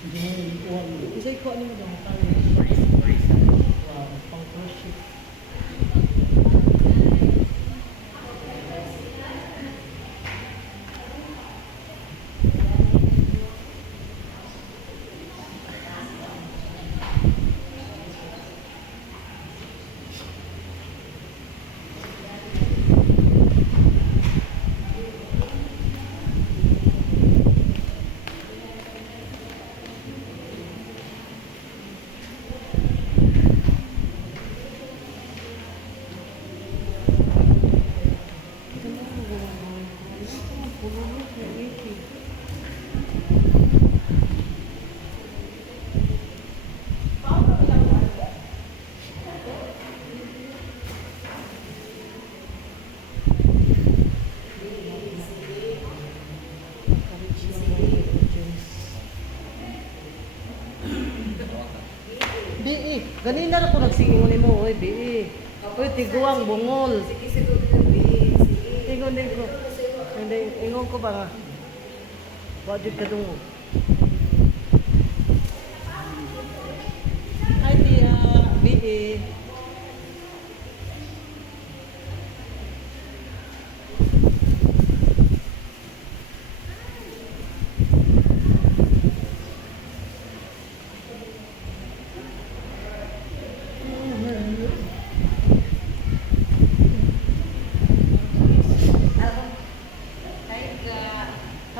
Isa'y ko ano mo daw, pang cruise ship. Bi, ganina na ko nagsingon mo, oy, bi. Oy, tiguang bungol. Sige, Bi. Sige. Ingon din ko. Hindi, ingon ko ba nga? Wajud ka dungo. Hi, Tia. Bi.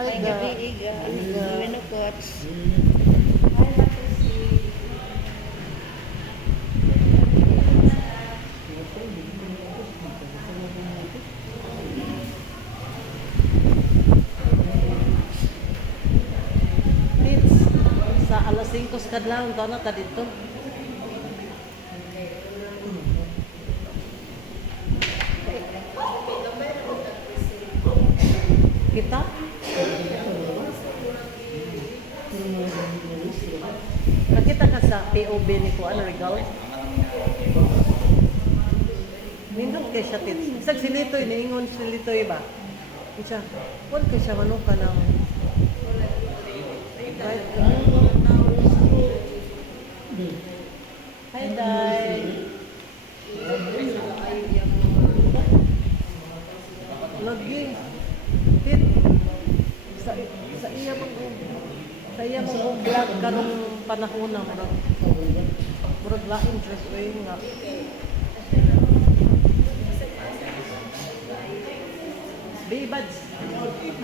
Ay, gabi, iga. Minukots. Tits, sa alas 5 sa kadlawon, taon na ta dito. Kita? Nakita ka sa POB ni ko, ano, regal? Nindot kay siya, tits. Isang silitoy, naingon silitoy ba? Siya, huwag kay siya manuka ng... Right. Hi, Day. Lagi. Tit. Sa iya mong vlog karong panahon na murag lain just way nga. Bibads.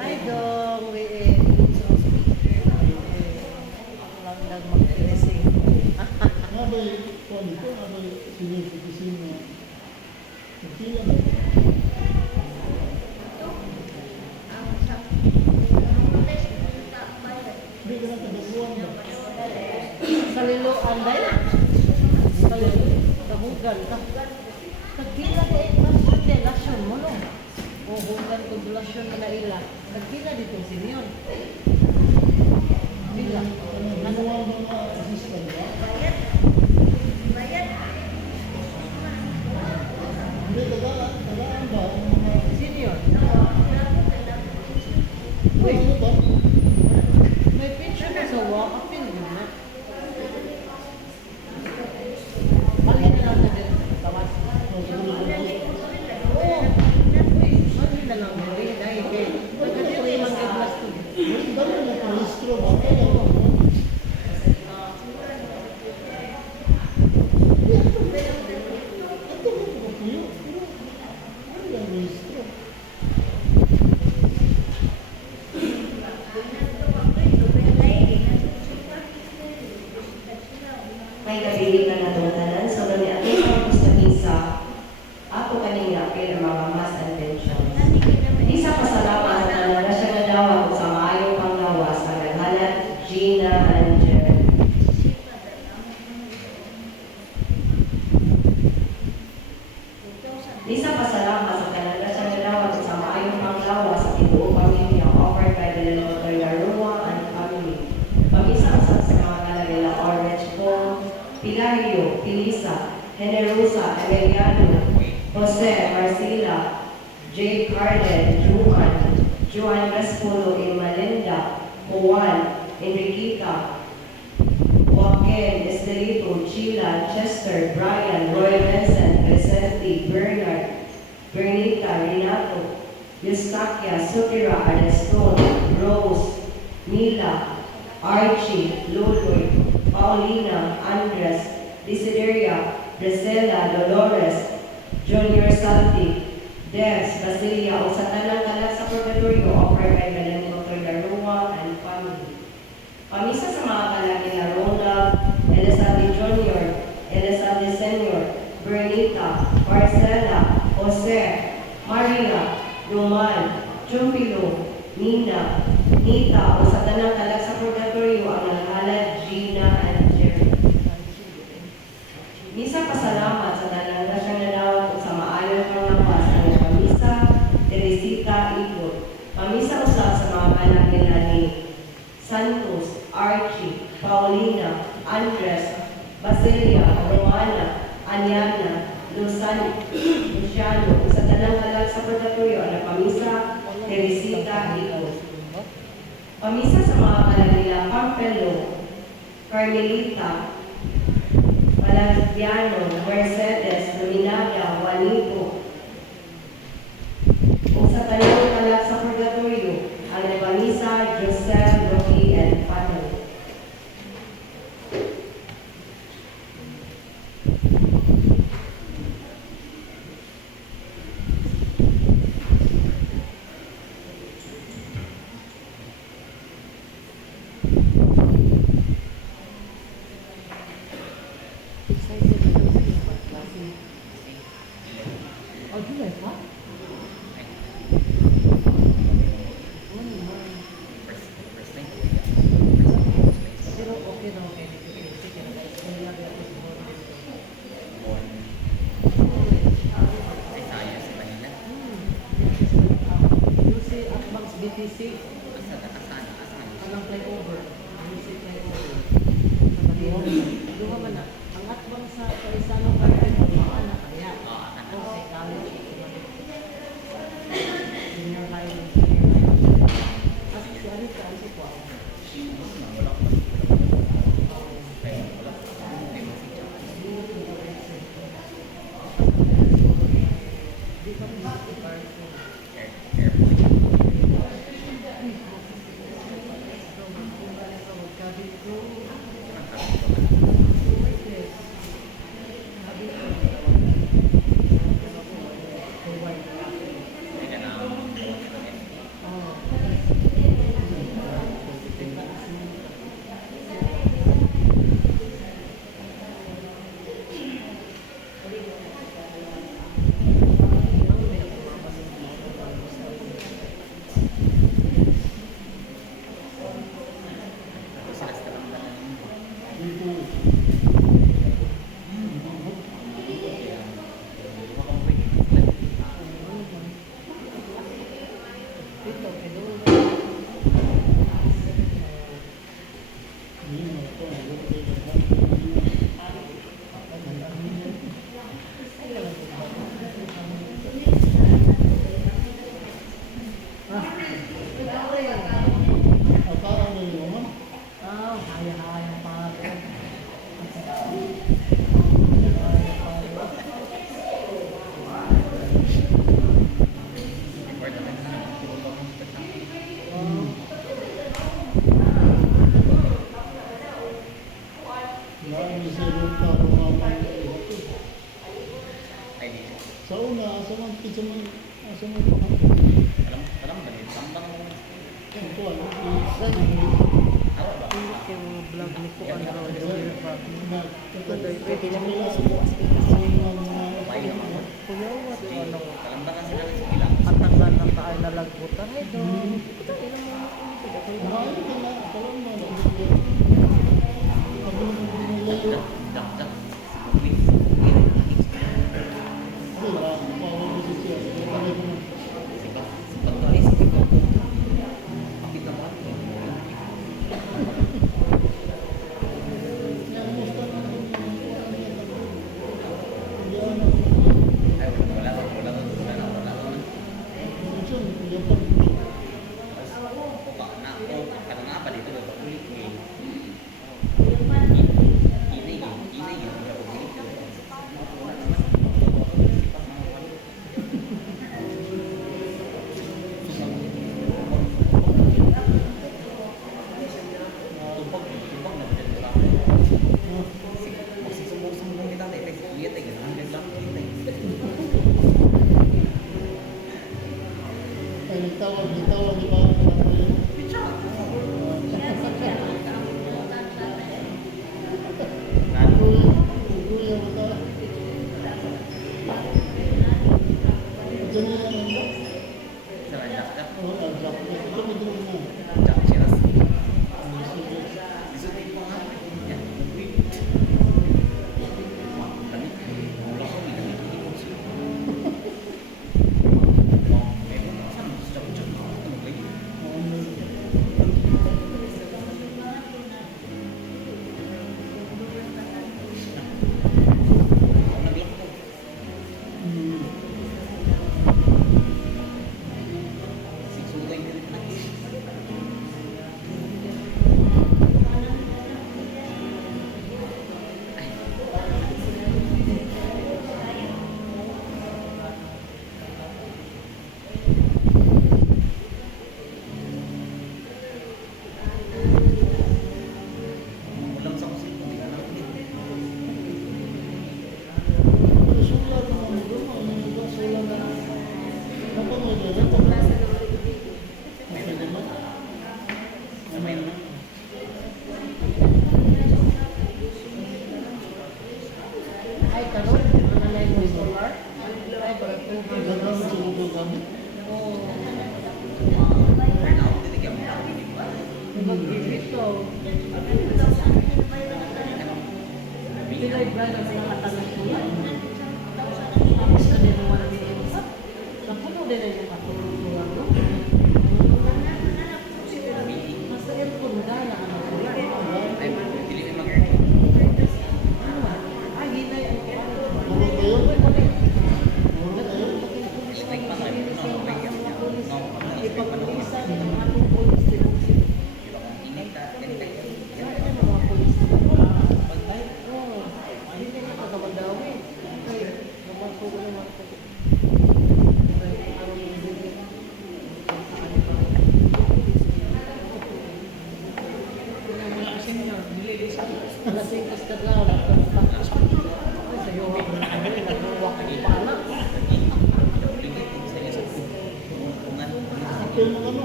Hi, dong. Lang mag-blessing. Abay, kuwan ito, abay, sinisipisin mo. Kila mo. Hindi ka lang tabaguan ba? Sa liloan ba yun? Sa hugan. Nagkila ka eh, lasyon din, lasyon mo no? O hugan ko lasyon mo na ila. Nagkila dito si Leon. Bila. Nanuwal mo mga assistant ba? Hindi, tagaan ba? Ang mga... Senior. Ano ba? May picture ka sa wall. Apil yun na. Balik na natin din. Tawas. Oo. Uy, balik na lang. Dahil kay. Pagkatiri mag-glass to. Dami na ka-restro ba? Kaya mo. Ito mo ko kayo. Ano yung restro? May gabi na natungtanan sa mga aking sa misa. Ako kanina kay mga mass attention. Isa pasalamat na siya na daw ako sa maayong panglawas sa naghanap Gina Angel. Isa pasalamat sa kanila siya na daw ako sa maayong panglawas sa tibuong pamilya offered by the Dr. Yarua and family. Pag-isa sa mga kalagala Orange Paul, Pilario, Pilisa, Generosa, Emiliano, Jose, Marcela, J. Carden, Juan Vespulo, Malinda, Juan, Enriquita, Estelito, Sheila, Chester, Brian, Roy Vincent, Vicente, Bernard, Bernita, Renato, Eustaquia, Sutira, Areston, Rose, Mila, Archie, Luloy, Paulina, Andres, Desideria, Brisela, Dolores, Junior Salti, Des, Basilia, o sa tanang kalag sa purgatorio offered by Belen Dr. Darua and family. Pamisa sa mga kalag nila Ronald, Elizabeth Jr., Elizabeth Sr., Bernita, Marcela, Jose, Maria, Roman, Jumpilo, Nina, Nita, o sa tanang kalag sa purgatorio ang naghalad Gina and Jerry. Misa pasalamat sa tanang grasyang nadawat o sa maayos ng lawas ng Pamisa, Teresita, Ikot. Pamisa usap sa mga kalag nila ni Santos, Archie, Paulina, Andres, Basilia, Romana, Anyana, Luciano, sa tanang kalag sa purgatorio ang Pamisa, Teresita, Ikot. Pamisa sa mga kalag nila Campelo, Carmelita, Palaciano, Mercedes, Luminaria, Juanito. O sa tanang kalag sa purgatorio ang Pamisa, Joseph, Rocky, and family. Excited na daw siya. Kasi, oh, July pa? Pero okay na okay. Sige na guys. Kaya lagi ako sa mga UC Akbangs BTC. Anong flyover? UC flyover. Duha man na. Ang atbang sa Paisano Garden, mga na kaya. Kasi college. Senior high. Kasi si Anita, si Kwa. Di ka mo Sa una, asa man pizza man, asa man pa. Alam ba din? Tambang Ang tuwa, yung vlog ni ko ano raw yung pa. pwede lang nila sa buwas. may naman. Kuya what ano Kalamba kasi namin sa ilang. patanggan ng taay na lagbutan ay do. Ito ina mo Mahal ka na, kalam mo na. Dak. Wala, bawal mo siya. Wala mo. Pagkalis ko. Kapit na ba? Ay, wala na. Baka na ako. Kada nga pa dito. Ulit eh. Kasi sumusumbong kita tayo. Kasi kuya tayo. Ang ganda ko kita. Ay, nagtawag di ba ang mga yun? Picha. Kuya mo ta. Diyan yun ang ano? Sa rajak ka. Oo, ang-jack. Ito mo doon mo. Jak siras. Ang sige. Isutin ko nga. Yan. Kami. Wala ko. Hindi kami ko siya. Meron ako sa jak-jak. Ano ba yun? Naglock ko. Sugay ka rin na. Ulam sa kusina, hindi ka nakinig. Sulat mo ang doon. Ano yung ba? Sulat na. Napanood yun. Okay naman. Sabay na. Ay, karon, manalay mo solar. Ay, pag-over. Gagamit sa lugaw gamit. Oo. Turn out, titigyan mo. Mag-ibito. Pilay ba na mga katanong ko yan? Tapos na din mo na din yung isa. Napuno din na yung katulong ko lang, no? Mas na yung punda na ano ko yan. Ay, pili na mag-aircon. Ay, hinay ang Murag kayo? Murag kayo? Electric pa tayo. No, may yan. No, electric pa naman. Isa ng atong polis din. Iba kung init ka, ganito. Yan ang mga polis din. Pagtay. Oo. Hindi na kakabandawi. Ay, naman ko ko naman ko. Lasing kas kadlaw na ay sayo ako na kami nagluwak ng pana. Lingit din sa isa. Tungan. Apil mo ano?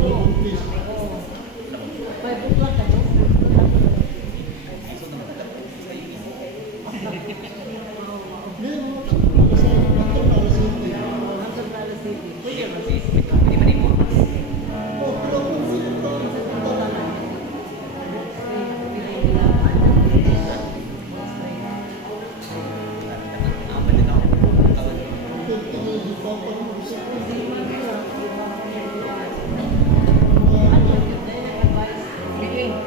Buntis. May bukla ka no? Iso naman ka. Sa iyo. Hindi, kasi natin para sa hindi. Hanggang na alas 7. Sige, pwede ba mo? Oh, pero kung sino pa, Ito na lang. Aman din ako. Tawad ko. ito yung papa mo sa Hindi man nila. mga Ano yun? Dahil nag-advise.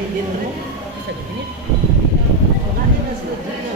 ay din mo. Sa gabinit. Bakit na sila dyan?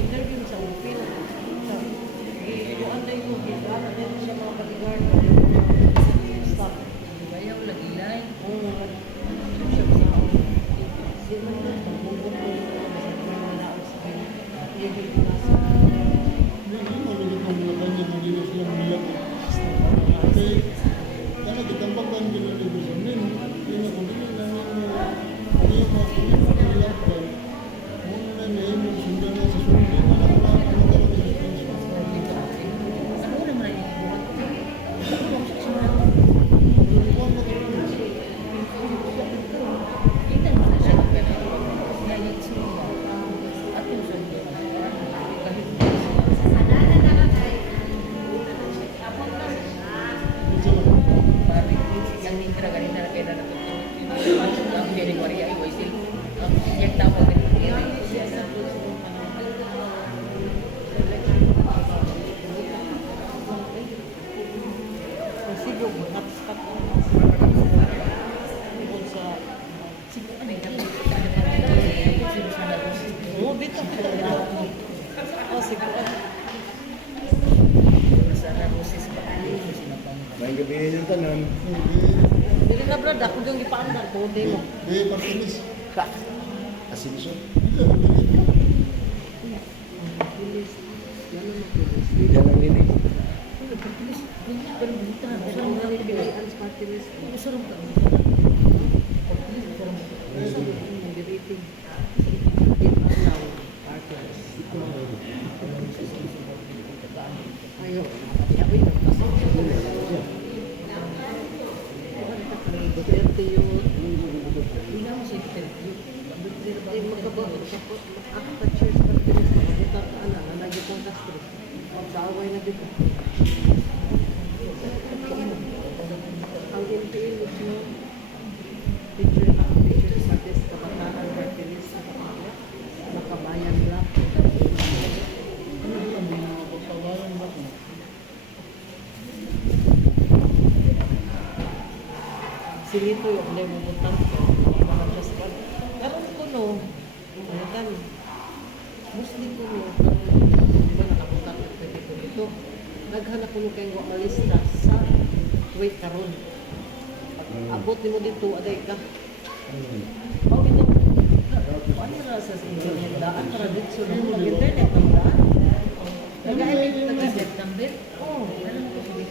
Interview sa Upil. Iuan na ito, gitana din siya mga bodyguard. Stop. Ayaw lagi lain. Siya sa Di man na, magbubog ko yung mga sa pangalaos sa kanya. Yung pinasa. Ano naman yung buhat ko? Tingnan mo na siya ng pera. Ngayon sila. At yung sundo. Kahit pari yang nitra ganito na kaya na ang January ay wasil. Yang tapos Sige, hotspot ko. Tungkol sa... siguro ano yung tapos sana dos. Oo, bito. Oh, sige. Sana roses pa kayo sinapang. May gabi yung tanan. Dili na brad, ako yung ipaandar ko, hindi mo. Partilis. Asinso. Bilis. Yan ang mapilis. Yan ang linis. Pero buta na. Pero ang mga pilihan sa partilis. Masarap ka. Moderating. Now, partilis. Ayaw. Sabi na, kasi Duterte yun. Hindi mo sa interview. Ay, magkabot. Ako pa cheers partilis. Buta ka na, nalagay kong Castro. Sa away na dito. Ang NPA mo, picture na picture sa test kabataan partilis sa kapatid. Nakabayan black. Silito yung hindi mo butang ko. Mga just one. Karoon ko no. Ano kan? Muslim ko no. Di ba nakabutan ko pwede ko dito. Naghanap ko no kayong wakalista sa wait karoon. Pag abot ni mo dito, aday ka. Oh, ito. Paano na sa internet? Daan para dito. So, mag-internet ng daan. Nag-edit na kasi. September. Oo. Alam ko sige.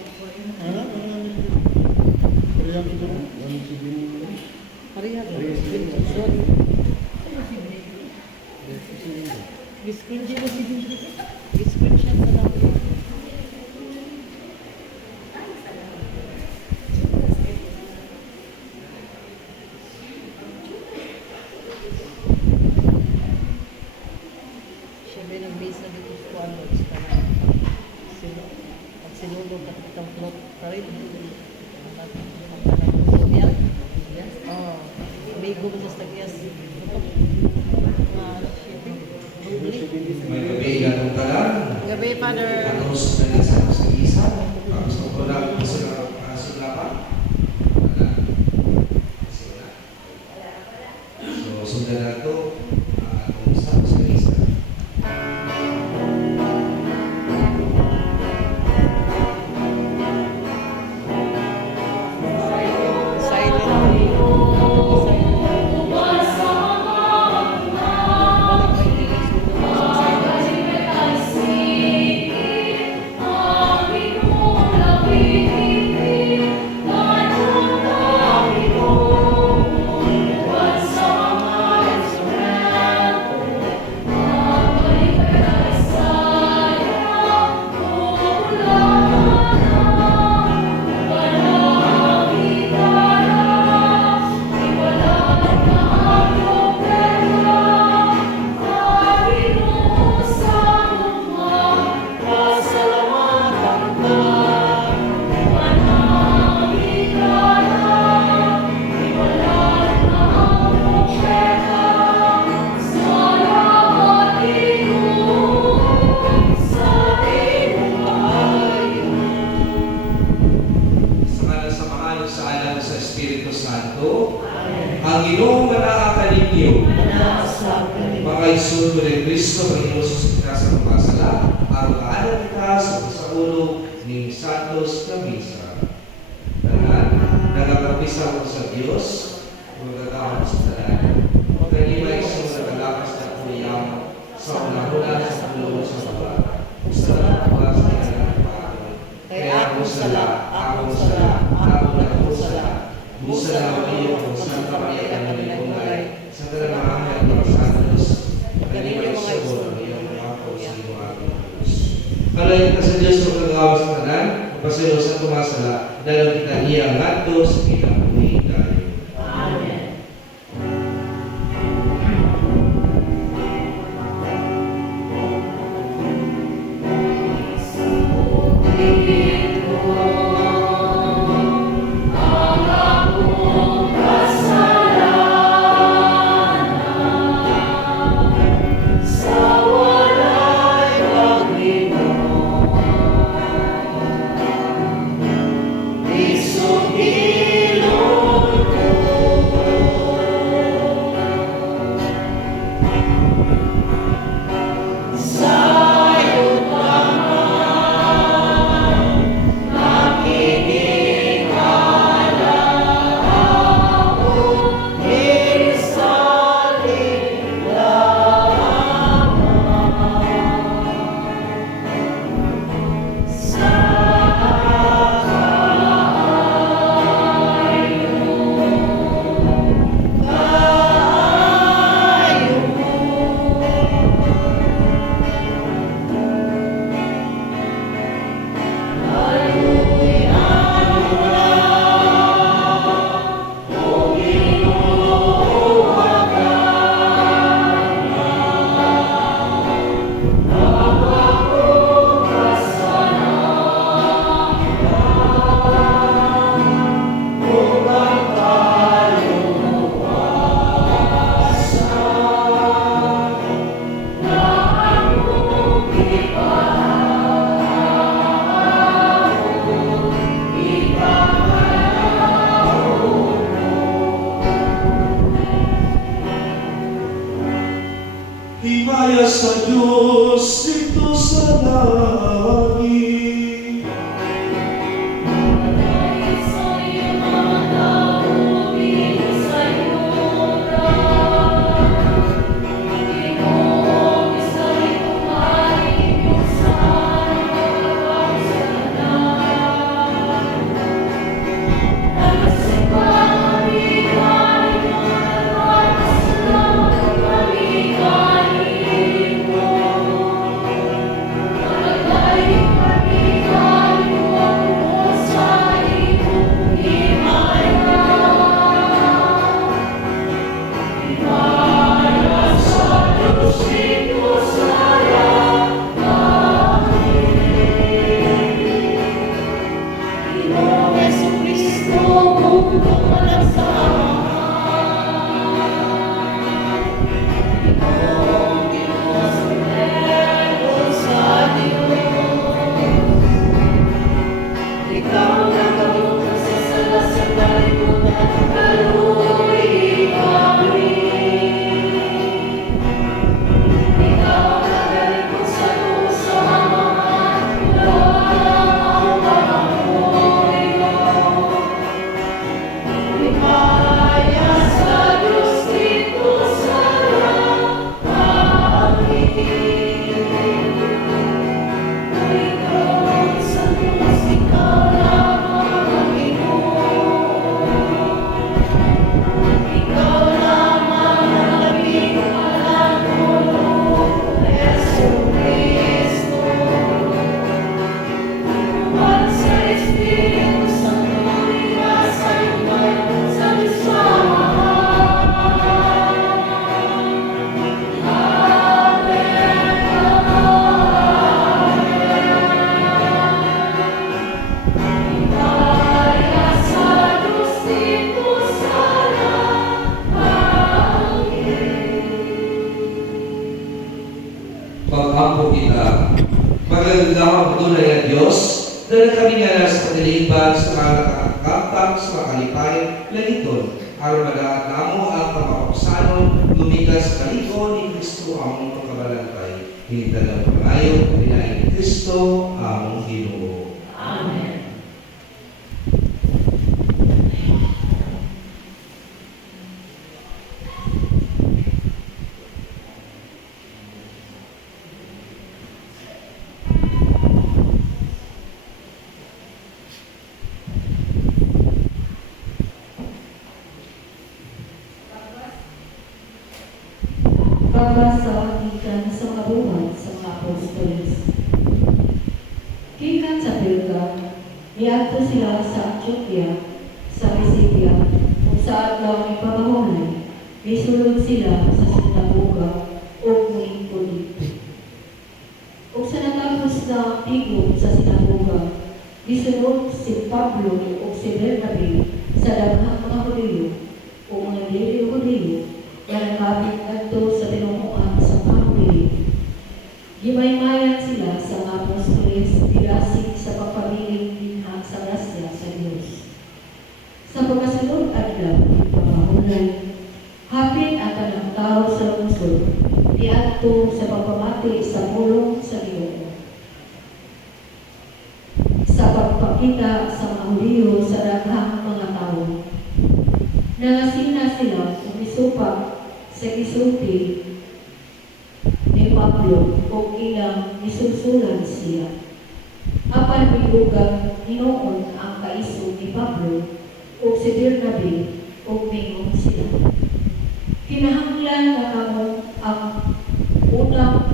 Parehas. Sorry. Screenshot na lang. Ang Ginoong manakakalingyo, Manasag ka rin. mga isulto ni Kristo, Panginoon Jesus kita sa pagkasala, araw-araw kita sa ulo ni Santos Camisa. Nagkakapisa ko sa Diyos, magkakawan sa talan. Pagkalibay sa mga nagkalakas na kuyang sa unahula sa ulo sa baba. Sa labas na nagkakawan. Kaya ako sala, Busala kayo kung Santa Maria Canoniculay, sa talamahangay ng Santos, pagkalibay sa ulo ng iyong mga kausay mo ating Diyos. Kalayin ka sa Diyos ng kagawas na tanan, pasayo sa tumasala, dalang kita iyang nato sa kinabuhi tayo. Amen. Himaya sa Diyos dito sa langit. Pag-ampo kita, magagandang tunay na Diyos, na kami nga sa pagdilibag sa mga nakakapang sa mga kalipayan, lahiton, aron madaat namo ang kamapagsanon lumikas kaligo ni Kristo among pagkabalantay. Hinitagang pangayo, pinaay ni Kristo among Ginoo. Amen. Pagbasa gikan sa kabuhat sa mga apostoles. Gikan sa Perga, niadto sila sa Antioquia, sa Pisidia, kung sa adlaw ni pamahunay, misulod sila sa sinagoga o mulingkod dito. Ug sa natapos na ang tigom sa sinagoga, misulod si Pablo o si Bernabe sa daghang mga Hudiyo o mga dili-Hudiyo na nakapit adto sa tinumuan sa mga Hudiyo. Gimaymayan sila sa mga apostoles pilasig sa pagpabiling dinha sa grasya sa Dios. Sa pagkasunod adlaw ni pamahunay, hapit ang tanang tao sa lungsod, diadto sa pagpamati sa pulong sa Ginoo. Sa pagpakita sa mga Hudiyo sa daghang mga tao, nangasina sila kung isupak sa gisulti ni Pablo o ilang isulsulan siya. Apan bilugang hinoon ang kaisog ni Pablo o si Bernabe o mingon sila. Kinahanglan na kamo ang unang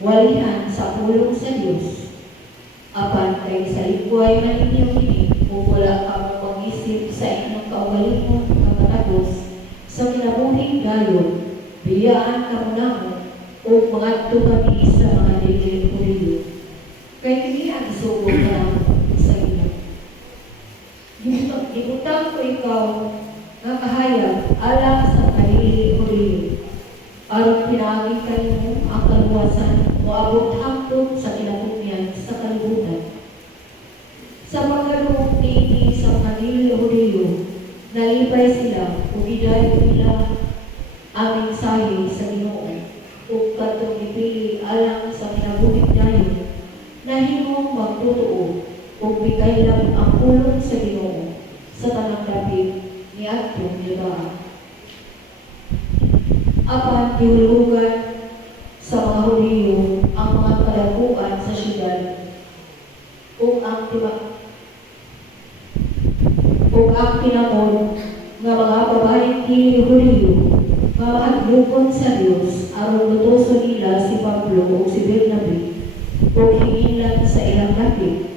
walihan sa pulong sa Dios. Apan kay sa ligway man ninyo kini o wala kamo mag-isip sa inyong kaugalingon nga matagos sa kinabuhing dayon, biyaan kamo namo o mangadto kami sa mga dili-Hudiyo. Kay kini ang isugo namo sa inyo. Gibutang ko ikaw nga kahayag alang sa mga dili-Hudiyo. Aron pinaagi kanimo ang kaluwasan o abot hangtod sa kinabuhian sa kalibutan. Sa pagkaloob niini sa mga dili-Hudiyo, nalipay sila o gidayon nila aming sahi sa Ginoo o katong ipili alang sa kinabuhing dayon na himong magtotoo o bigaylang ang pulong sa Ginoo sa tanang dapit ni atong libaan. Apan gihulugan sa mga Hudiyo ang mga kadaguan sa syudad o ang tinamon nga mga babaeng dili-Hudiyo nga mahadlokon sa Dios aron lutuson nila si Pablo o si Bernabe o hingilan sa ilang dapit.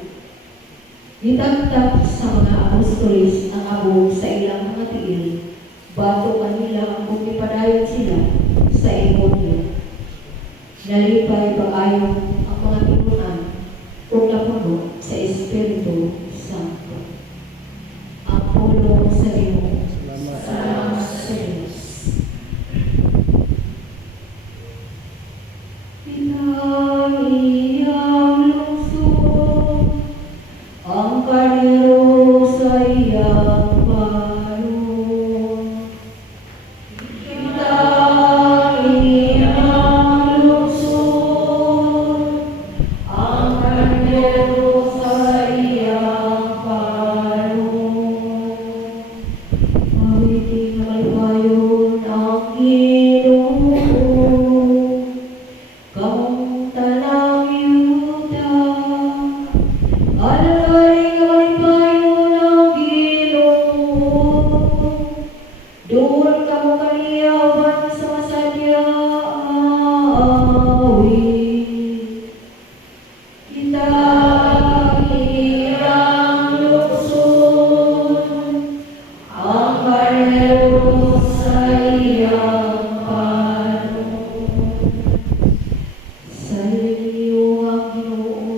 Gitagtap sa mga apostoles ang abog sa ilang mga tiil bago kanila kung ipadayon sila sa Iconio. Nalipay pag-ayo ang mga tinunan o napuno sa Espiritu Santo. Ang pulong sa Ginoo. Salamat sa Diyos. Pinahiyang lungsod ang karnero sa iyang balon. Pinahiyang lungsod ang karnero sa iyang balon. Awiting maliwayon ang Ginoo. Kamong tanang yuta, alay maliwayon ang Ginoo. Doon kamo kaniyawan sa masadya awit. Kita iyang lungsod, ang karnero sa iyang balon. Sa iyo ang Ginoo,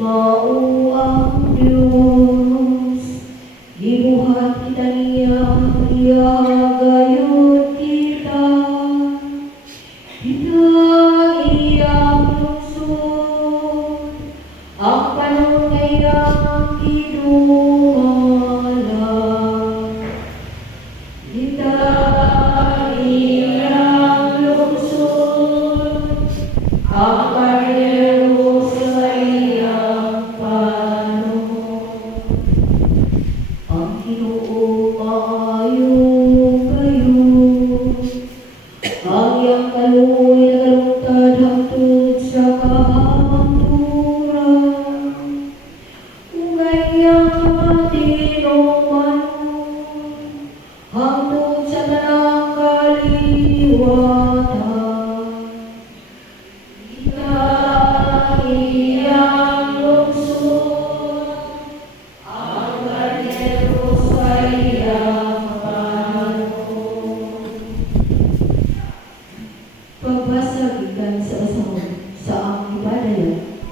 mao ang Diyos. Gibuhat kita niya, gayud kita. Kita iyang lungsod, ang panahon ngayang kinumala. Iyang lungsod, ang karnero sa iyang panahon. Ang Ginoo maayo kayo, ang iyang kaluoy nagalungtad hangtod sa kahanturan. Ungayang matinuman hangtod sa tanang kaliwatan. Iyang lungsod, ang karnero sa iyang panahon. Pagbasa gikan sa usahon sa ang ibadayon.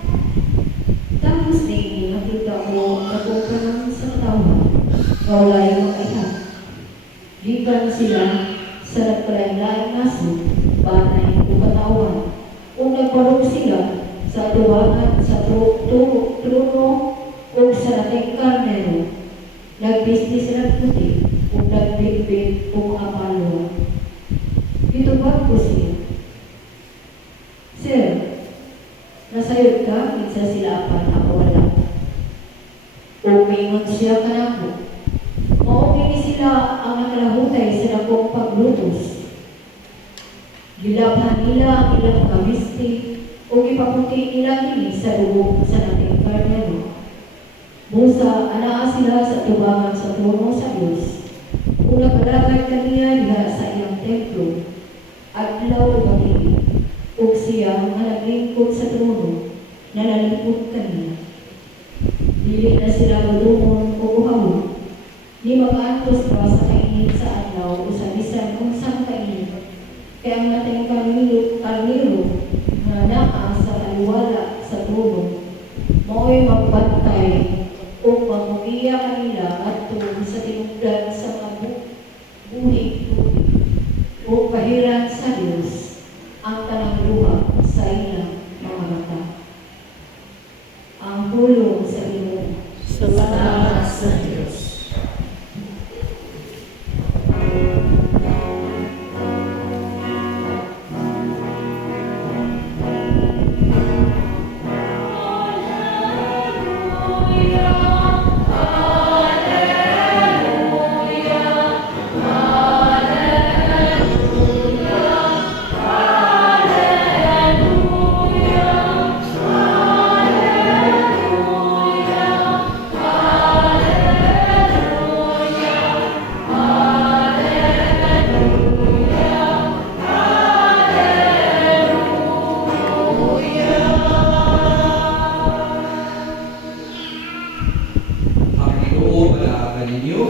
Tapos nini nakita ko akong kanang sa tawa, walay makaihan. Gikan sila sa nagkalain-lain naso, banay o katawan. Kung nagparong sila sa tuwangan sa trono o sa nating karnero, nagbisdi sila puti o nagbigbig o apalo. Gitubag ko siya. Sir, nasayod ka, minsan sila apan ako wala. Umingon siya kanako. Maupini sila ang nakalahutay sa nakong paglutos. Gilabhan nila ang ilang kamisti o ipaputi nila kini sa dugo sa nating karnero. Musa, anaa sila sa tubangan sa trono sa Diyos. Kung nakalagay kaniya diha sa iyang templo, adlaw o gabi, ug siya nga naglingkod sa trono, nalalipod kaniya. Dili na sila madumon o buhaw, di mag-antos pa sa kainit sa adlaw o sa bisan kung saan kainit. Kaya ang nating karniro na naa sa kaliwala sa trono, mao'y magbantay o mamugiya kanila adto sa tinugdan sa mga buhig o pahiran sa Diyos ang tanang luha sa ilang mga mata. Ang hulog sa Ginoo. Salamat sa Diyos. Ang Ginoo malaakan ninyo.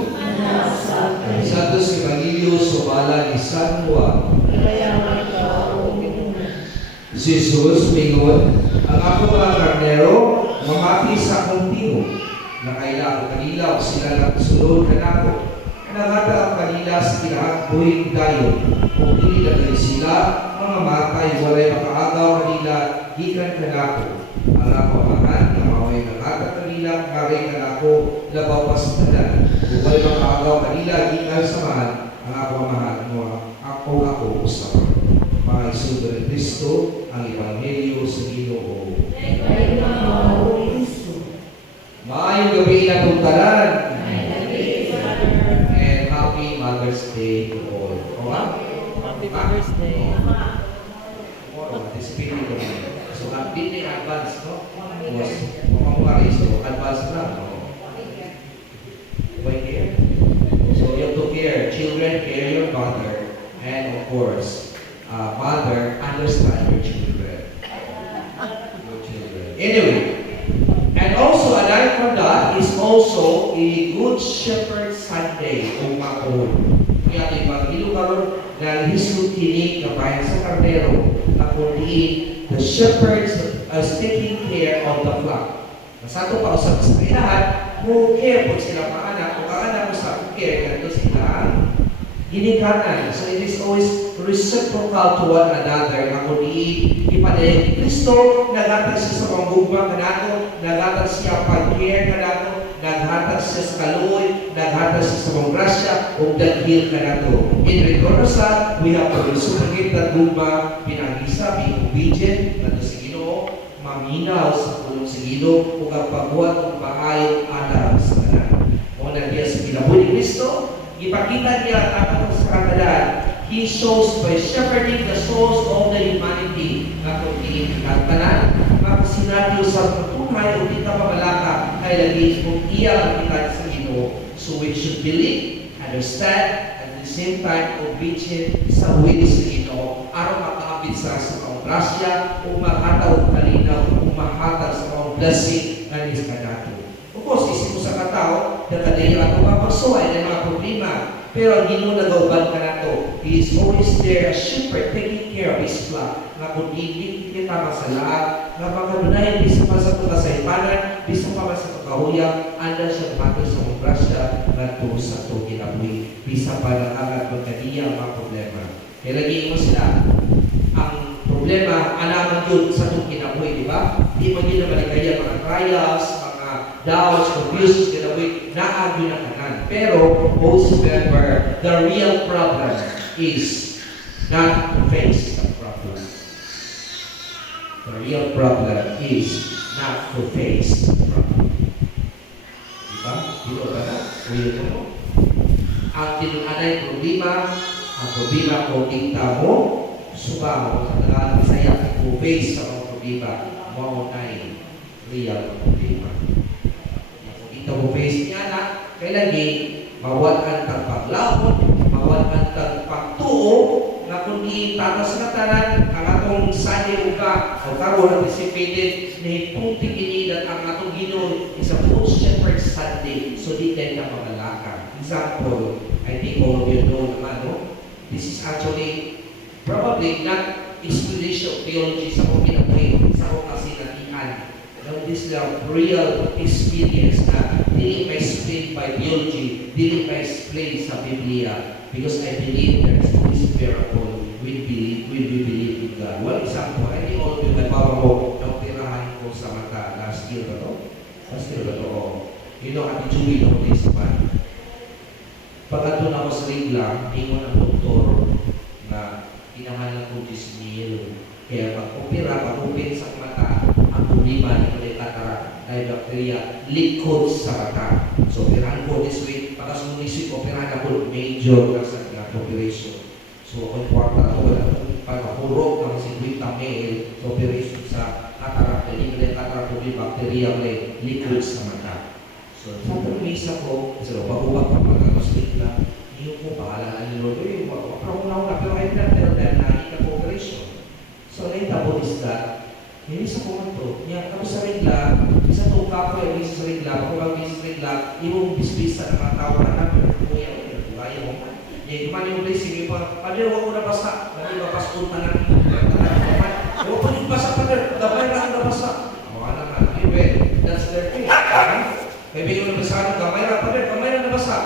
Santos Evangelio subala ni San Juan. Si Jesus mingon, ang ako mga karnero, mamati sa akong tingo. Nakaila ko kanila o sila nagsulod kanako. Nagata ang kanila sa kinahang buhing dayon. Kung dili na kayo sila, mga matay, walay makaagaw kanila, gikan kanako. Ang ako amahan, na maway nagata kanila, karay kanako, labaw pa sa tanan. Kung walay makaagaw kanila, gikan samahan, ang ako amahan, ako usapan. Mga isudo ni Kristo, ang Ebanghelyo sa Ginoo. Maayong gabi na kong tanan. And happy Mother's Day to all. Happy Mother's Day. Anticipating ko. So, update na yung advance, no? Was, mamamari, so advance na, no? By care. So, you have to care. Children, care your mother. And of course, mother, understand your children. Your children. Anyway, and also, aside from that, is also a Good Shepherd Sunday o makahul. Kaya ang Ebanghelyo karon na hisod kini nga bahin sa karnero na kundi the shepherds is taking care of the flock. Sa ato pa usap sa ilahan, mo care po sila mga anak, kung ang anak mo sa care, ganito sila ginikanan. So it is always reciprocal to one another. Nga kundi ipadayon ni Kristo, nagatag siya sa pambugma kanako, nagatag siya pag-care kanako, naghatag siya sa kaluoy, naghatag siya sa mong grasya, o daghil ka na to. In regard sa, we have to reciprocate that gugma, pinagisa, being obedient, na sa Ginoo, maminaw sa pulong sa Ginoo, o pagbuhat ng paayong alam sa kanan. O nandiyan sa kinabuhi ni Kristo, ipakita niya ang sa kanalan. He shows by shepherding the souls of the humanity na kung iikatanan, makasinatiyo sa patunay o kita pamalaka ay lagi kung iya ang kita sa Ginoo. So we should believe, understand, at the same time obedient sa will sa Ginoo aron makaabit sa mga grasya o mahataw kalinaw o mahatag sa mga blessing na nis kanato. Of course, isip mo sa katao, nakadayo ato mga pagsuway ng mga problema. Pero ang Ginoo nagauban ka na to. He is always there, a shepherd, taking care of His flock. Nga kung hindi kita masalaat, nga makadunayan, bisa pa sa ito kasaypanan, bisa pa sa pagkahuyang, anda siya patol sa mga grasya, nga to sa ito kinabuhi. Bisa pa na agad magkadiya ang mga problema. Kaya lagi mo sila, ang problema, alaman yun sa itong kinabuhi, di ba? Di mo yun na maligaya mga trials, doubts, confusions, kinabuhi, naagyo na kanan. Pero, most remember, the real problem is not to face the problem. The real problem is not to face the problem. Diba? Dito ba na? Uyo mo. Ang tinunanay problema, ang problema kung kita mo, suba mo, sa Tagalog, Bisaya, kung face sa mga problema, maunay real problema. Ito mo face niya na, kailangan mawad ang tagpaglawon, mawad ang tagpagtuo, na kung itatas na tanan, ang atong sani uka, o karoon ang anticipated, na hipunti kinilat ang atong Ginoo is a full shepherd Sunday, so di tayo na mamalaka. Example, I think all of you know naman, no? This is actually, probably not explanation of theology sa kong kinabuhi, sa kong kasinatihan. This is a real experience na dili pa explain by theology, dili pa explain sa Biblia, because I believe there is this miracle we believe in God. One example, I think all of you nagbawa mo na operahan ko sa mata last year ba to? Last year ba to? You know, Ate Julie na ko din sa man. Pagkatun ako sa regla, ingon ang doktor na inahan ko 10,000. Kaya pag-opera, pag-open sa mata, ang problema ni Kulit Cataract ay bacteria likod sa mata. So, operahan ko this week. Pagkasunod this week, operahan ako major na sa operation. So, ang kwarta ako na pagkahurok ng 50 ml operation sa cataract. Hindi Kulit Cataract po yung bacteria may likod sa mata. So, sa pag-misa ko, kasi pag-ubag pa pagkakasulit na, hindi ko bahala na nilolo. Pero I'm not there dahil nakita ko operation. So, naitabo is that, hindi sa kumanto, niya, kami sa regla, isa itong kapo ay isa sa regla, kung mag sa regla, yung bisbisa ng mga tao na namin, kumuya mo, kaya mo. Niya, kuman yung blessing, yung mga, pader, huwag mo na basa, dahil mapasun pa namin, huwag mo yung basa, pader, dabay na ang nabasa. Wala naman, anyway, that's their thing. May bigyan mo na basa, gamay na, pader, gamay na nabasa.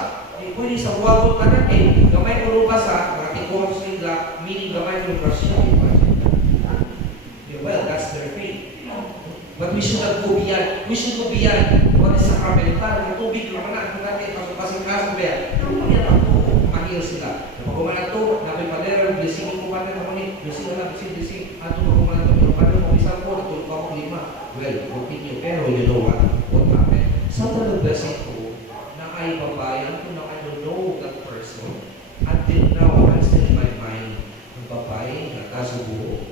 Pwede sa huwag mo pa natin, gamay mo rin basa, nakatikuhan sa regla, meaning gamay mo rin basa. Well, that's their faith. But we should not go beyond. We should go beyond what is sacramental. Yung tubig naman na, kung natin kasing-kasing ba yan. Pero kung yan ang mahil sila. Pag-uman na ito, namin panera, blessing ko pa rin ako ni, blessing na, blessing. Ato pag-uman na ito, yung paano mo isang po, natulog ako 5. Well, continue. Pero you know what happened? Sa talagang blessing ko, na ay babayan ko na I don't know that person. Until now, I'm still in my mind. Ang babae, nagkasubo.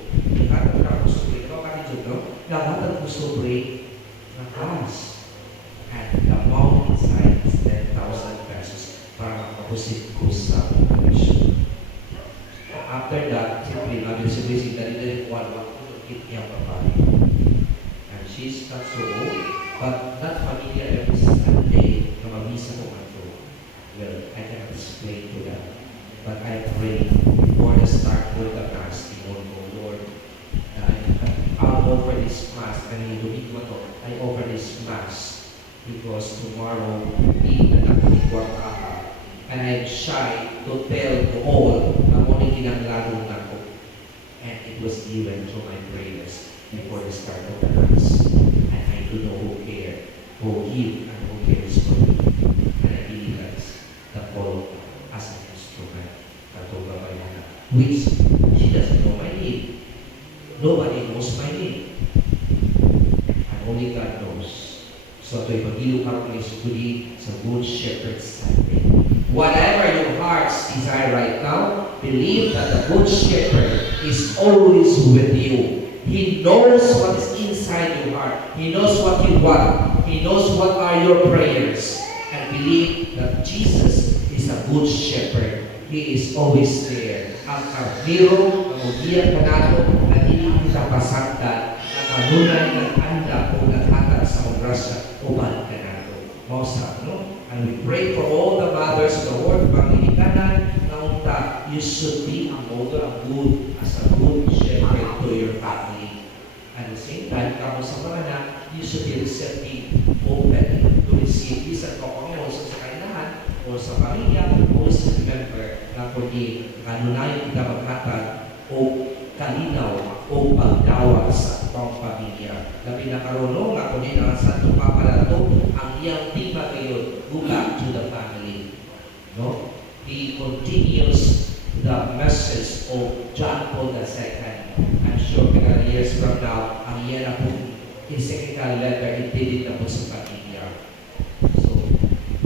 Nakatag ko sobre, ikaw kanidyo, no? Nakatag ko sobre na cash. And the amount inside is 10,000 pesos para makapusit ko sa operation. After that, siyempre, namin si Blessing, dali-dali ko kit niya babae. And she's not so old, but not familiar every Sunday na mamisa ko ito. Well, I cannot explain to that. But I pray before the start with the Mass, Lord, Lord, I'll offer this Mass, and I offer this Mass because tomorrow, and I'm shy to tell to all na muna ginaglalong na ko. And it was given through my prayers before the start of the Mass. And I don't know who care, who give, and who cares for me. And I realize the call as an instrument. Katuga pa yan. Which she doesn't know my name. Nobody knows my name. And only God knows. So ito'y mag-ilukar ko today sa Good Shepherd Sunday. Whatever your heart's desire right now, believe that the Good Shepherd is always with you. He knows what is inside your heart. He knows what you want. He knows what are your prayers. And believe that Jesus is a Good Shepherd. He is always there. Ang karniro, ang ugiyan ka nato, na hindi kita pasagdan, ang kanunay ng anda o naghatag sa grasya o balik ka nato. Mausa, no? And we pray for all the mothers in the world, pangilikanan, na unta, you should be a model of good as a good shepherd to your family. At the same time, kamo sa mga anak, you should be receptive, open to receive isang Panginoon sa kainahan o sa pamilya, always remember na kundi kanunayan kita maghatag o kalinaw o pagdawat sa atong pamilya. Labi na karoon nga kundi ang Santo Papa nato ang iyang tima kayo, go back to the family. No? He continues the message of John Paul II. I'm sure mga years from now, ang iyan na po encyclical letter intended na po sa pamilya. So,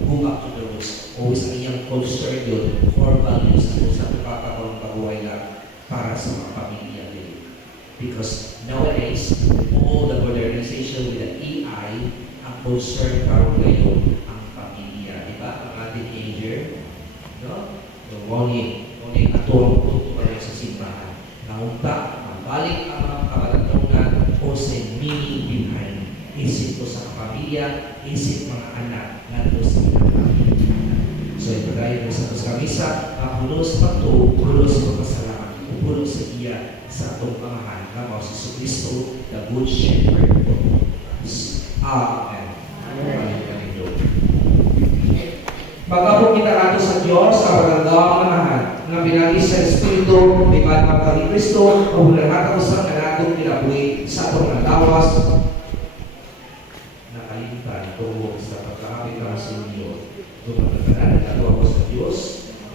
go back to the roots. Always ang iyang concern yun, core values na sa pagkakawang pag-uway lang para sa mga pamilya din. Because nowadays, with all the modernization with the AI, ang concern parang ngayon ang pamilya. Diba? Ang teenager, no? Yung morning atong tutuparan sa simbahan. Naunta, mabalik ang mga kabalataunan o sa meaning behind. Isip ko sa pamilya, isip mga anak, nato sa mga pamilya. So, ipagay mo sa kamisa, pulos pa ito, pulos pa pasalamat, pulos sa iya sa atong pamahan, kamaw si Kristo, the Good Shepherd of us. Amen. Magkapong kita ato sa Diyos sa magandang manahan na pinagis sa Espiritu, may batang kay Kristo, o hulahat ako sa kanatong kinabuhi sa atong nalawas, nakalimutan, tungo sa pagkakapit ng sa inyo. Tumagkakanan, nagawa ko sa Diyos,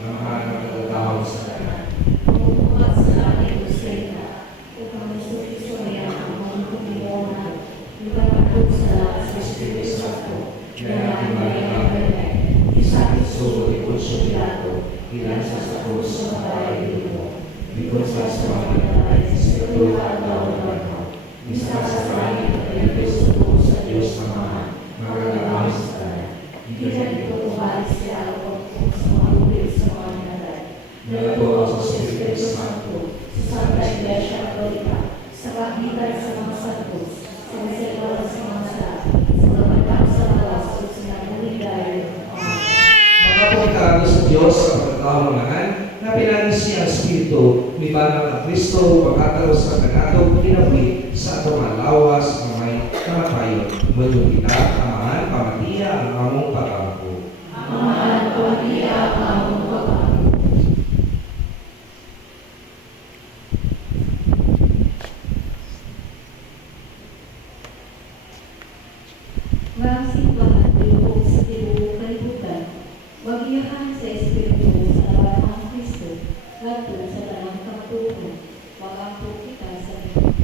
na mahal na magagawa sa kanan. Umuhat sa ating kusena, upang Kristo niya ang mga kumiyona, ipapagod sa Espiritu Santo, na ating mayayagay, isa Kristo, Poncio Pilato, ilan sa krus sa bahay mo, because sa mga nanay, sa tuwa at bawal isa sa langit ay Kristo sa Diyos Amahan, magagawas tayo. Hindi na ito umalis siya o sa mga ulit sa mga nanay. Nalagawa sa Espiritu Santo, sa Santa Iglesia Católica, sa kagitan sa mga santos, sa misericórdia sa mga sala, sa kapatang sa balas o sinamuling dahil. Magkapunta sa Diyos sa pagkakamangan na pinagis niya ang Espiritu, may banang ang Kristo, pagkatalo sa kanatong kinabuhi sa atong malawas, mamay, kamatayon. Muli kita, amahan, pamatiya, ang among pagkakapo. Amahan, pamatiya, ang among pagkakapo. Mga simbahan, binuhog sa tibuok kalibutan, magiyahan sa Espiritu sa laban ng Kristo, ngadto sa tanang kamatuon, magampo kita sa Diyos.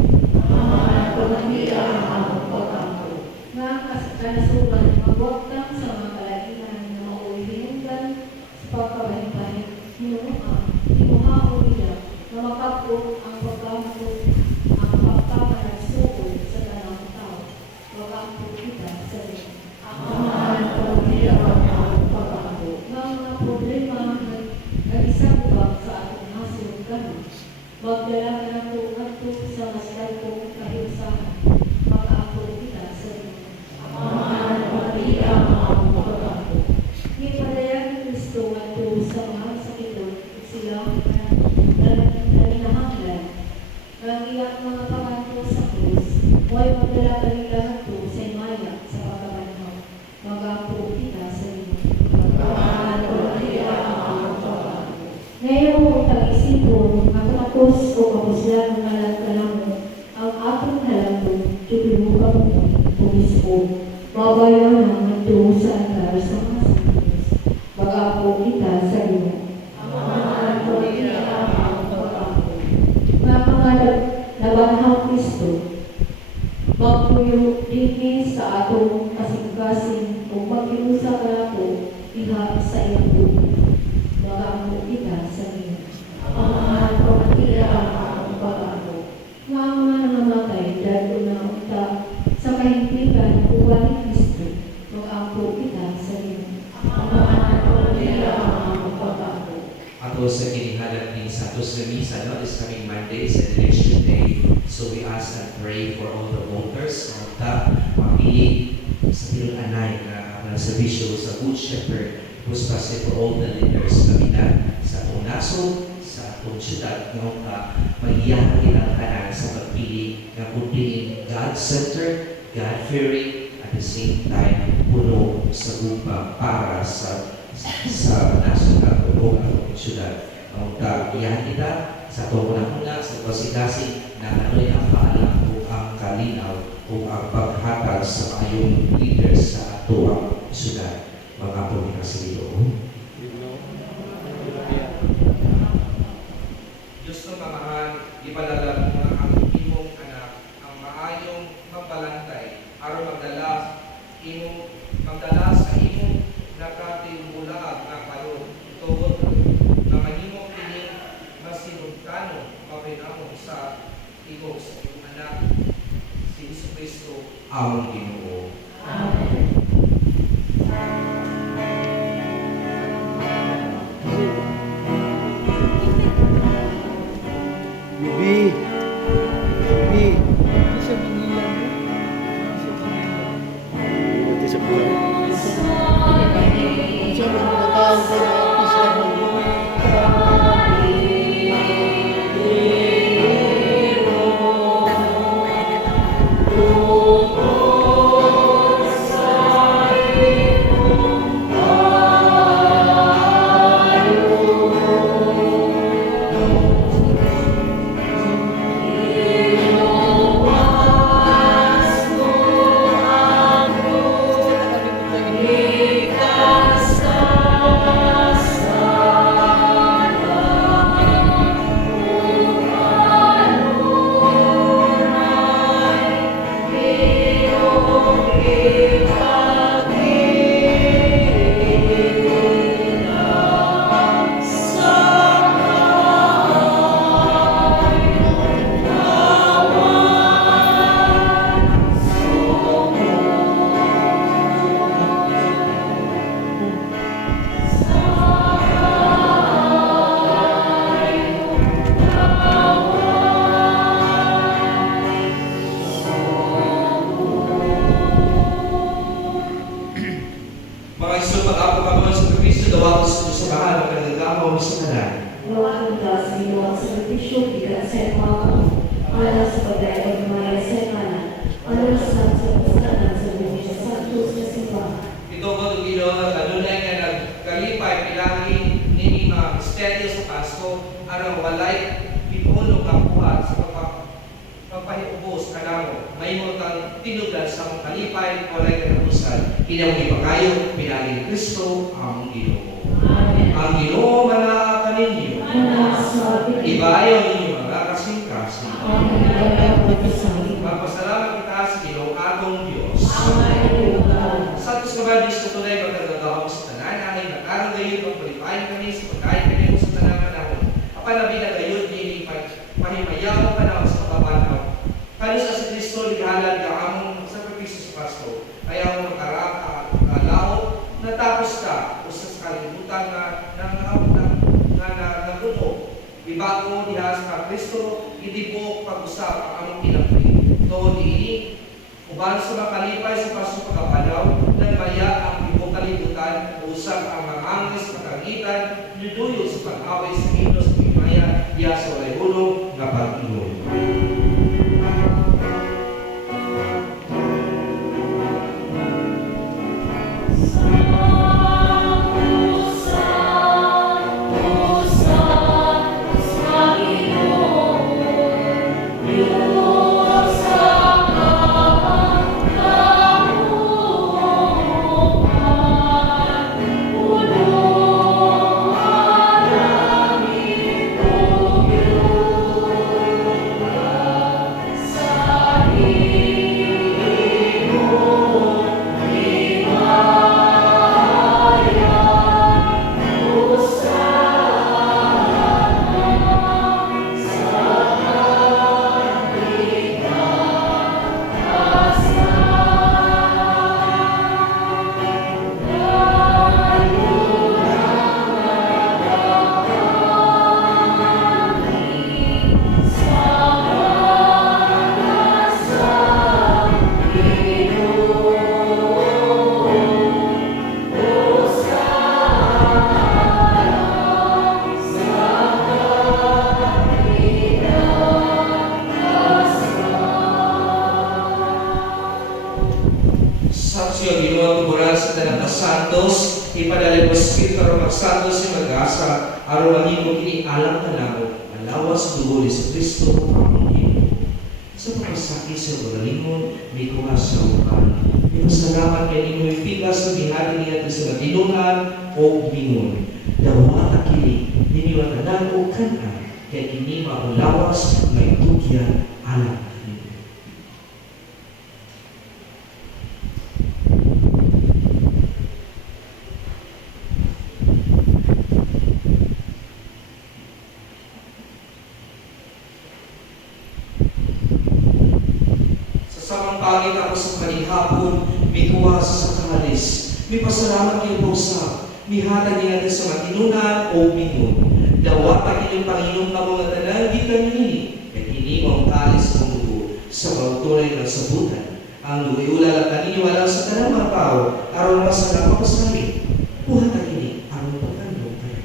Amahan, pamatiya, ang among pagkakapo. Mga kanasuran, magwagtang sa mga kalagihan na mauwihinunggan sa pagkabahin-bahin, hinuhao nila na makapot ang pagkampo, ang pagkakanagsuko sa tanang tao. Magampo kita sa Diyos. Amahan, pamatiya, ang among pagkakapo. Mga problema nag-isabag sa ating nasulugan. Magdala ka na po ngadto sa mas dalpong kahiusahan. Mag-aako kita sa Diyos. Amahan, pamatiya, ang among pagkakapo. Ipadayan ni Kristo ngadto sa mga sakitong sila nalinahanglan. Ang iyang mga pamanto sa krus, huwag magdala ka nila ngadto sa imaya sa pagkabanhaw. Mag-aako kita sa Diyos. Amahan, pamatiya, ang among pagkakapo. Ngayong pag-isipon, ang tapos o kapuslan ng alam-alam ang atong halamon, tutubukan mo, pumisko, babayan ng dito sa altar sa mga santos. Mag-apo kita sa iyo. Amahan ko kita ang pag-apo. Nga mga nabanhang Kristo, magpuyo din sa atong kasing-kasing o mag-iusa ka ako iha sa iyo. Mag-apo kita sa iyo. Amahan ko kita ang pag-apo. Nga mga nangamatay dahil na unta sa kahimpikan uwan ni Kristo, mag-apo kita sa iyo. Amahan ko kita ang pag-apo. Ato sa kinihalat ni Santos Remisa, no? This coming Monday is election day. So we ask and pray for all the voters na mapili sa Anay na servisyo sa Good Shepherd. Puspase for all the leaders na binan sa atong nasod, sa atong syudad, no? Mag-iyakin ang kanan sa pagpili na kundiin God-centered, God-fearing, at the same time, puno sa gumpa para sa nasod at puno ang syudad. Ang iyahan kita sa itong unang-una, sa pasikasi na ano'y ang paalam kung ang kalinaw kung ang paghatag sa mayong leaders sa ato ang syudad. Mga pumika sa Ginoo. Diyos ng mamahan, ipadalag mo ang imong anak, ang maayong magbalantay, aron magdala sa imong nakatibulag na karon, tungod na mahimong piling masinugkano papinamon sa tigog sa iyong anak, si Jesucristo, ang Ginoo. Amen. Bibi. Bibi. Isa Manila mo. Isa Manila. Buti sa buwan. Siya ba nakatawag ko na isa ng Mga isun, pag-ako ka sa Kristo, dawa ko sa Diyos sa bahal, magkagagawa mo sa kanan. Gawa kita sa iyo ang sakripisyo, bigat sa mga alas sa pagdayag maya sa kanan, alas sa pastanan sa bumi sa santos na simbahan. Ito ko itong ginawa, kanunay nga nagkalipay, pilangin, nini mga misteryo sa Pasko, arang walay, pinuno kapuha sa pagpahiubos ka namo. May mga tinugan sa mga kalipay, walay katapusan. Kinawang ipangayo, pinagin Kristo, ang Ginoo. Amen. Ang Ginoo manaka ninyo. Anak sa atin, Ibayo ninyo mga kasing-kasing. ang ibabaw at isang Magpasalamat kita sa Ginoo atong Diyos. Amen. Sa Diyos ka ba, Diyos ko tunay, magkagagawa mo sa tanan, aking nakaroon gayon, magpalipain kami sa pagkain kami mo sa tanan panahon. Apanabi na gayon, nini, pahimayaw mo panahon sa kapapanaw. Kanos sa si Kristo, ligahalan ka among sakripisyo sa Pasko. Kaya mo makarao, natapos ka, usas kalimutan na naguno. Ibago diha sa Kristo, hindi po pag-usap ang among kinapri. Doon ini, uban sa makalipay sa Pasko pagkapanaw, nagmaya ang ibong kalibutan, usap ang mga angles pagkagitan, niduyo sa pag-away sa inos, pimaya, diya sa walay hulong, na pag-inom. Amen. Panalangin namo ang lawas dugo ni Kristo ang Ginoo. Sa pagpasaki sa pagalingon, may kuha sa upan. Ipasalamat kay ninyo ipigas na gihari niya sa matinungan o bingon. Dawat akili, ninyo ang tanan o kanan, kaya kini maulawas may tugyan alam ninyo. Samang pangit ako sa panihapon, may kuha sa kahalis. May pasalamat kayo po sa mihata niya sa matinunan o bingon. Dawat ang inyong Panginoon na mga tanan, di kanini. At hindi mong kalis ng dugo sa pagtunay ng sabutan. Ang luwi-ula lang kanini walang sa tanang mga tao, aron masarap ako sa amin. Buhat ang ini, aron pagkandong kayo.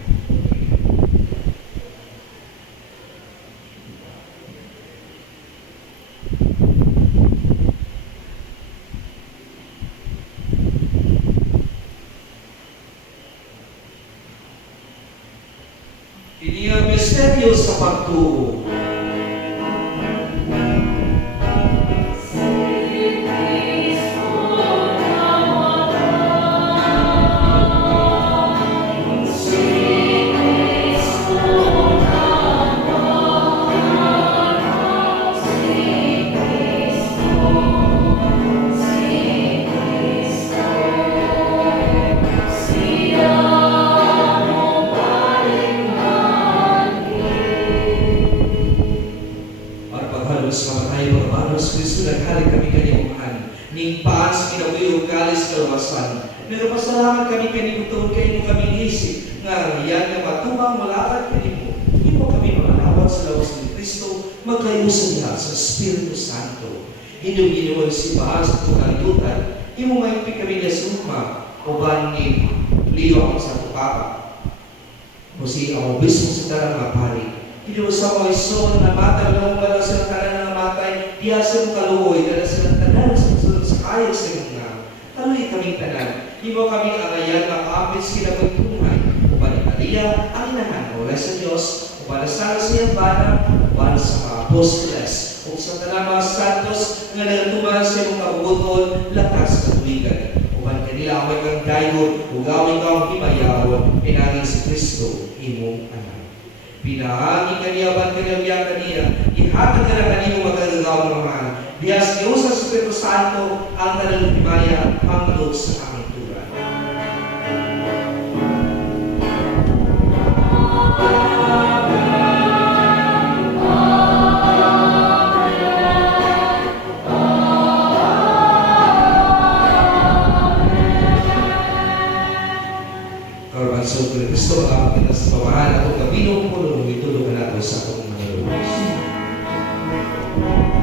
Ini ang misteryo sa pagtuo. Sa matay mga panos, Kristo naghalik kami kanimuhan. Ning paan sa kinabuhi o kalis kalawasan. Nagpasalamat kami kanimutong kayo kami isip nga yan nga matubang malakad kanimo. Hindi mo kami malawat sa lawas ni Kristo, magkayusan niya sa Espiritu Santo. Inyong ginuwag si Baal sa tukalutan, imo maipig kami niya suma, o ba ni Leo ang sa tupapa. O si ang obispo sa tarang mga pari. Hindi sa mga iso na namatay, alam mo ba lang silang tanan na namatay, diya sa mga kaluoy, dala silang tanan sa kayag sa mga. Taluy kaming tanan, di mo kami angayan makapit sila pagtunay. O ba ni Maria, ang inahan, o sa Diyos, o ba na sa siyang bana, o ba sa mga apostoles, o sa tanan mga santos, nga nagtuman sa mga kabubutol, lakas katuligan. O ba kanila may kang dayon, o gawin kang himayawon, pinangin si Kristo, imong anak. Pinahangin kaniya, kaniya, ihatag ka na kanino magagawang mahal. Diyas niyo sa Espiritu Santo, ang tanang himaya, ang loob sa aming turan. Karbanso ko Kristo, ang kita sa pamahan at kung kabinong po nung itulungan natin sa akong mga lunas. Maria,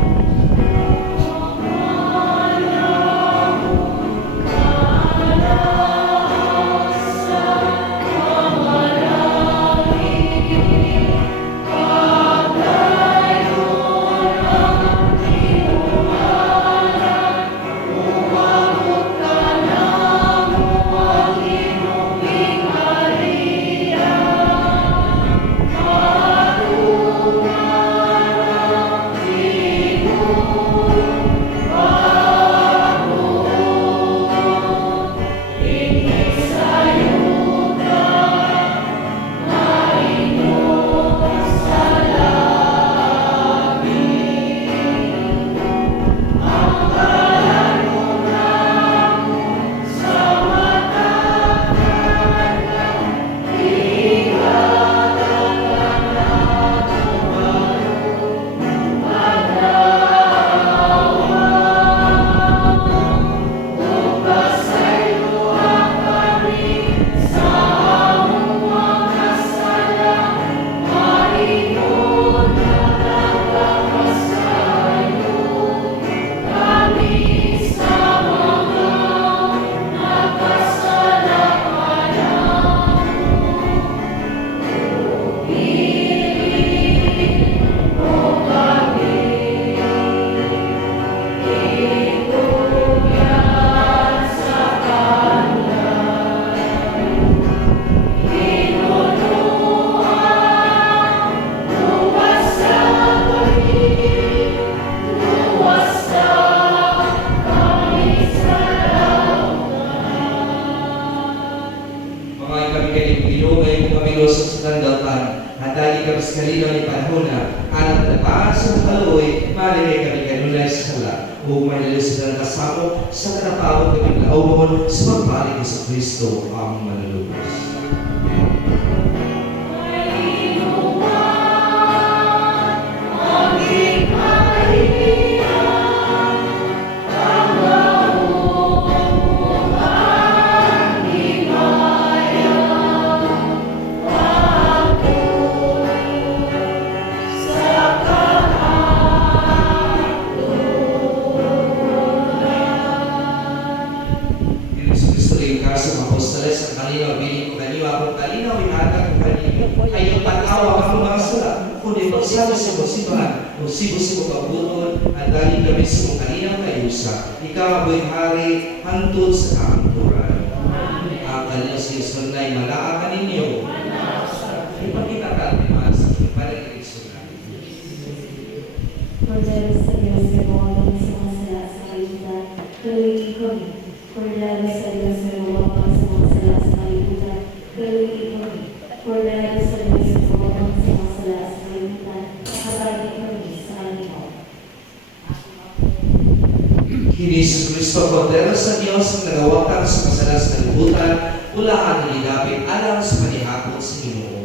at dahil kami sa kalinaw ni panahon na alam na para sa kaloy, maligay kami kanunay sa sala, o manilis na kasamo sa kanapawag kami laumon sa pagbalik ni sa Kristo ang manlulubos. Sibo-sibo kabuton at dahil kami sa mong kalinang kayusa, ikaw aboy hari hantod sa angkuran. Ang kanyang sinusunod na imalaakan ninyo. Ipakita ka naman sa panagkikso natin. Cordero sa Diyos, nagawang sa mga sala sa kalibutan, kaluhin kami. Cordero sa Diyos, nagawang sa mga sala sa kalibutan, kaluhin kami. Cordero sa Diyos, nagawang sa mga sala sa kalibutan, kabahin kami sa kalimutan. Kini si Kristo, Cordero sa Diyos, nagawakan sa kasalas ng kalibutan, ulaan na nilapit alang sa panihapon sa Ginoo.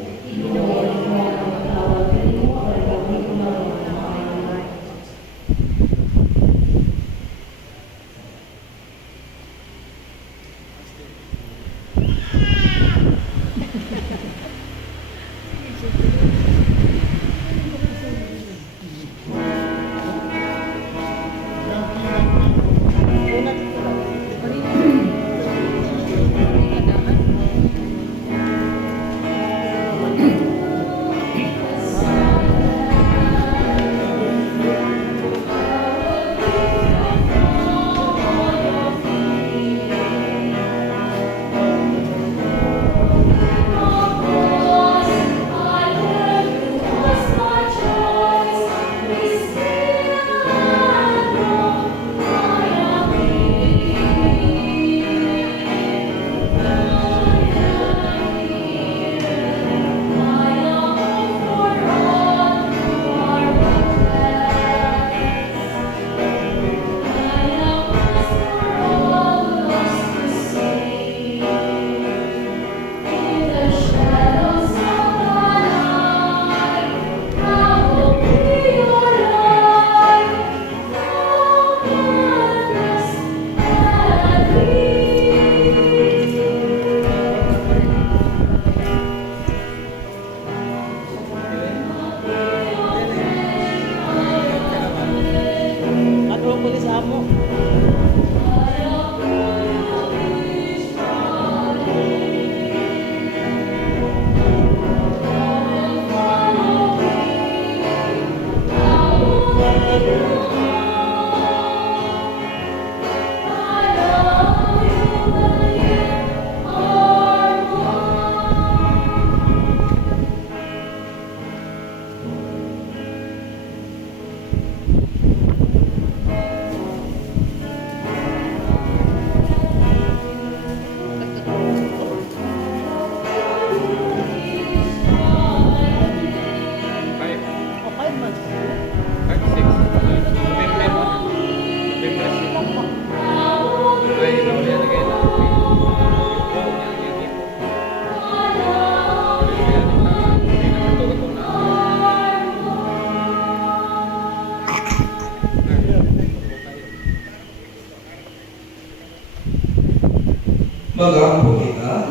Magampo kita.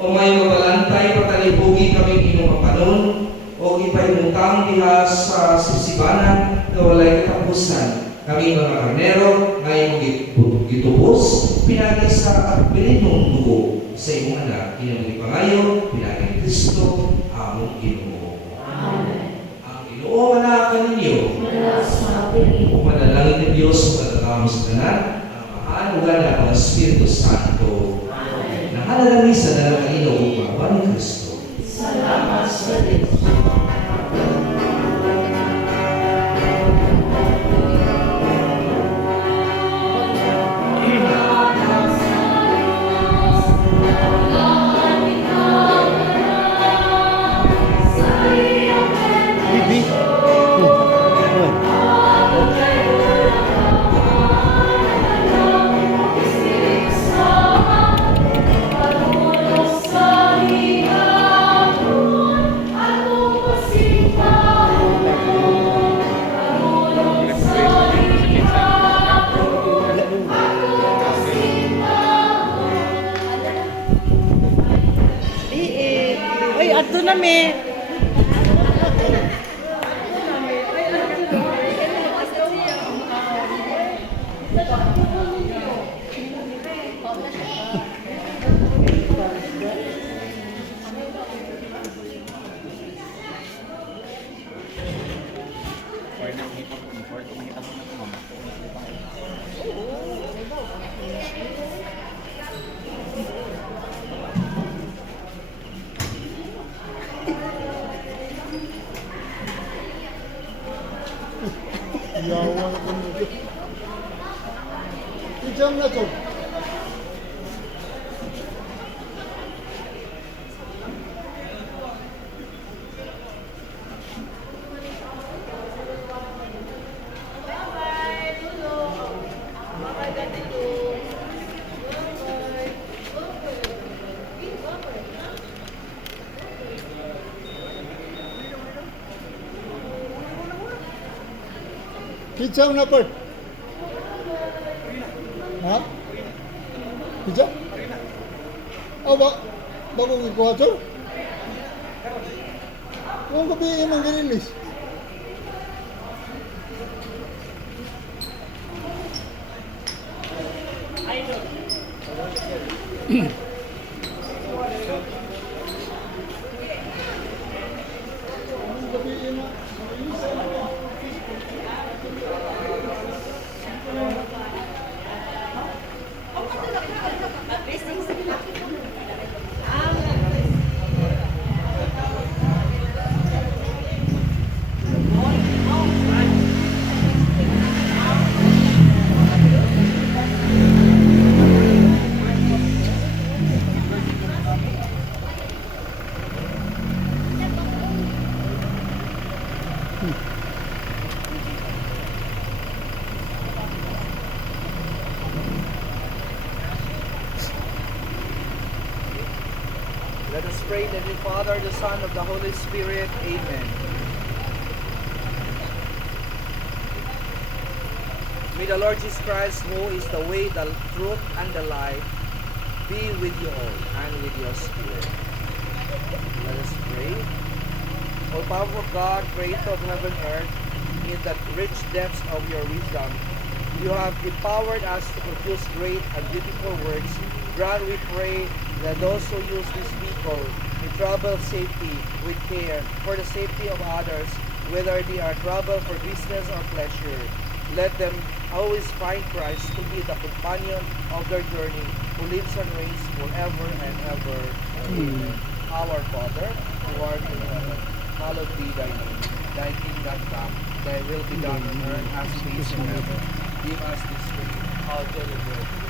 O may mabalantay patalibugi kaming inyong kapanon, o ipahimutang diha sa sisibanan na walay katapusan. Kami mga karnero, ngayon gitubos, pinagi sa akbilinong dugo sa imong anak, inyong ipangayo, pinagi Kristo, among Ginoo. Amen. Ang Ginoo manakan ninyo, o manalangin ng Diyos, matatamo sa tanan, ang mahal ng Espiritu Santo. Nahalala misa na lang kanino upang ni Kristo. Salamat sa Diyos. Bibi. Liit. Ay, ato na me. Yawa ko nito. Ijam na to. Ijam na po. Ha? Ijam? Oh, bagong ikuwator? Kung gabi ang ginilis. Let us pray that the Father, the Son, of the Holy Spirit. Amen. May the Lord Jesus Christ, who is the way, the truth, and the life, be with you all and with your spirit. Let us pray. O powerful God, creator of heaven and earth, in the rich depths of your wisdom, you have empowered us to produce great and beautiful works. Grant, we pray, that those who use this vehicle to travel safely with care for the safety of others, whether they are travel for business or pleasure, let them always find Christ to be the companion of their journey, who lives and reigns forever and ever. Amen. Our Father, who art in heaven, hallowed be thy name. Thy kingdom come, thy will be done on earth as it is in heaven. Give us this day our daily bread.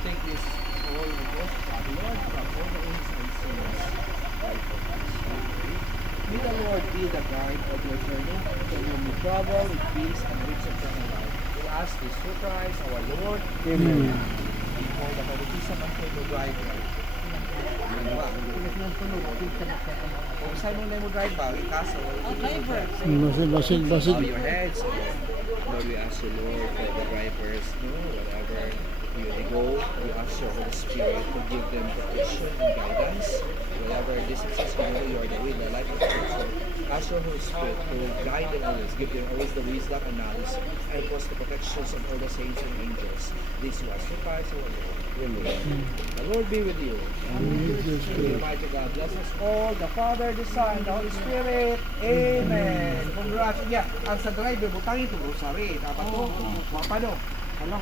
Take this all with us, Father Lord, from all the ends and sinners, right of us. May the Lord be the guide of your journey, that you may travel with peace and rich eternal life. We ask this through Christ our Lord. Amen. And for the baptism unto the driver. Kung saan mo na mo drive ba, ikaso, Basig. bow your heads. Lord, we ask you, Lord, for the drivers, whatever they go, we ask your Holy Spirit to give them protection and guidance. Whatever distances we know, you are the way, the life, and the truth. Ask your Holy Spirit to guide them always, give them always the wisdom and knowledge, and of course the protections of all the saints and angels. This was the Christ our Lord. Amen. The Lord be with you. Almighty God bless us all, the Father, the Son, the Holy Spirit. Amen. Congrats. Yeah, ang sa driver, butangin ito, rosary. Dapat to. Paano? Ano?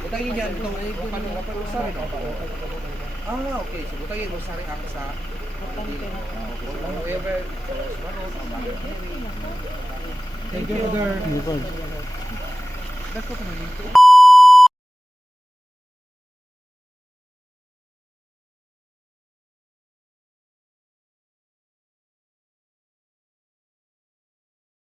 Butangin yan ito. Paano? Rosary. Ah, okay. So, butangin rosary ang sa whoever. Thank you, brother. That's what I mean.